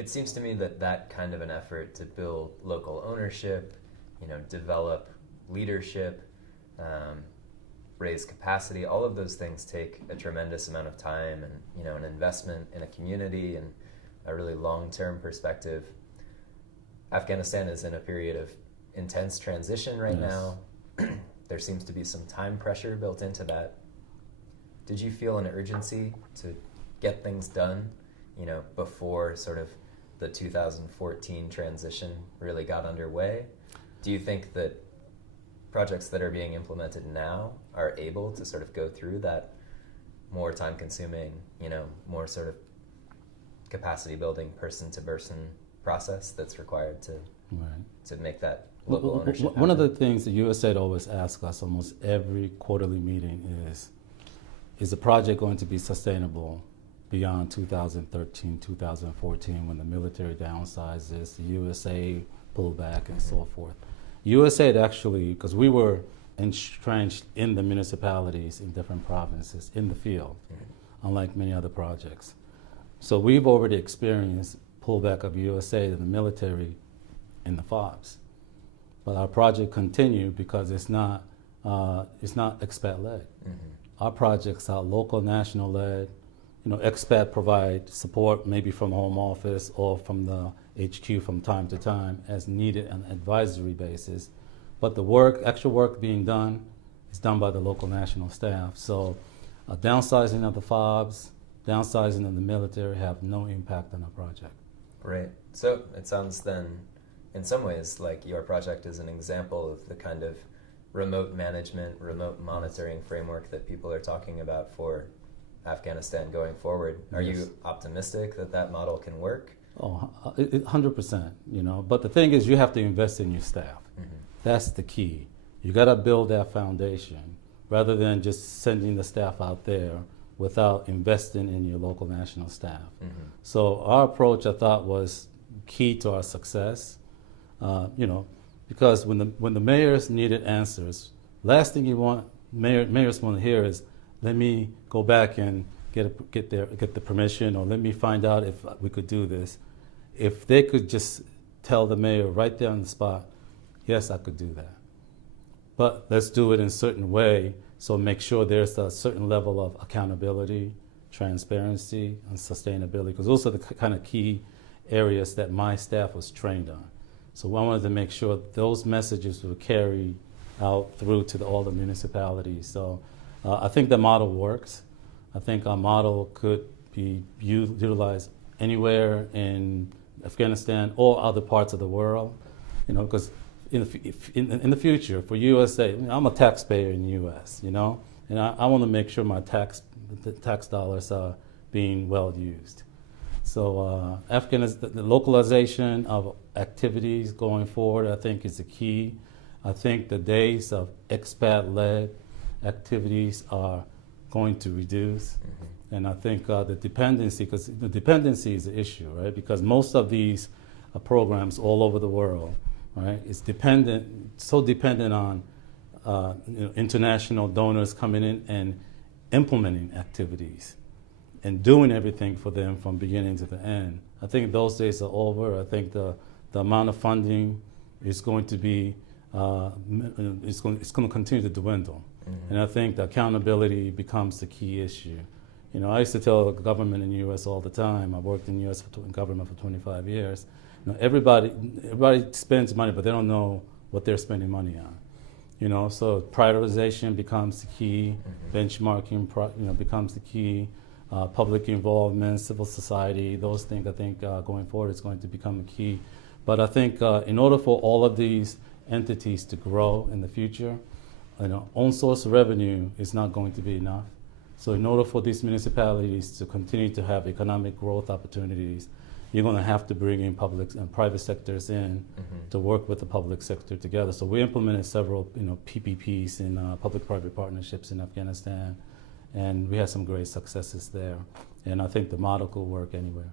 It seems to me that that kind of an effort to build local ownership, develop leadership, raise capacity, all of those things take a tremendous amount of time and, an investment in a community and a really long-term perspective. Afghanistan is in a period of intense transition right now. There seems to be some time pressure built into that. Did you feel an urgency to get things done, before sort of the 2014 transition really got underway? Do you think that projects that are being implemented now are able to sort of go through that more time-consuming, more sort of capacity-building person-to-person process that's required to make that local ownership happen? One of the things the USAID always asks us almost every quarterly meeting is the project going to be sustainable beyond 2013, 2014, when the military downsizes, the USA pullback, and so forth. USAID actually, because we were entrenched in the municipalities in different provinces in the field, unlike many other projects. So we've already experienced pullback of USAID and the military in the FOBs. But our project continued because it's not expat-led. Our projects are local, national-led. Expat provide support maybe from home office or from the HQ from time to time as needed on an advisory basis. But the actual work being done is done by the local national staff. So downsizing of the FOBs, downsizing of the military have no impact on our project. Right. So it sounds then, in some ways, like your project is an example of the kind of remote management, remote monitoring framework that people are talking about for Afghanistan going forward. Are you optimistic that that model can work? Oh, 100%, But the thing is, you have to invest in your staff. That's the key. You got to build that foundation rather than just sending the staff out there without investing in your local national staff. So our approach, I thought, was key to our success. Because when the mayors needed answers, last thing mayors want to hear is, let me go back and get the permission, or let me find out if we could do this. If they could just tell the mayor right there on the spot, yes, I could do that. But let's do it in a certain way, so make sure there's a certain level of accountability, transparency, and sustainability, because those are the kind of key areas that my staff was trained on. So I wanted to make sure those messages were carried out through to all the municipalities. So I think the model works. I think our model could be utilized anywhere in Afghanistan or other parts of the world, because in the future for USA, I'm a taxpayer in the U.S., and I want to make sure the tax dollars are being well used. So Afghanistan, the localization of activities going forward, I think, is the key. I think the days of expat-led activities are going to reduce. And I think the dependency, because the dependency is the issue, right? Because most of these programs all over the world, right, is so dependent on international donors coming in and implementing activities and doing everything for them from beginning to the end. I think those days are over. I think the amount of funding is going to be, it's going to continue to dwindle. And I think the accountability becomes the key issue. I used to tell the government in the U.S. all the time, I worked in the U.S. government for 25 years, everybody spends money, but they don't know what they're spending money on. So prioritization becomes the key, benchmarking becomes the key, public involvement, civil society, those things I think going forward is going to become a key. But I think in order for all of these entities to grow in the future, own source revenue is not going to be enough. So in order for these municipalities to continue to have economic growth opportunities, you're going to have to bring in public and private sectors in to work with the public sector together. So we implemented several PPPs in public-private partnerships in Afghanistan, and we had some great successes there. And I think the model could work anywhere.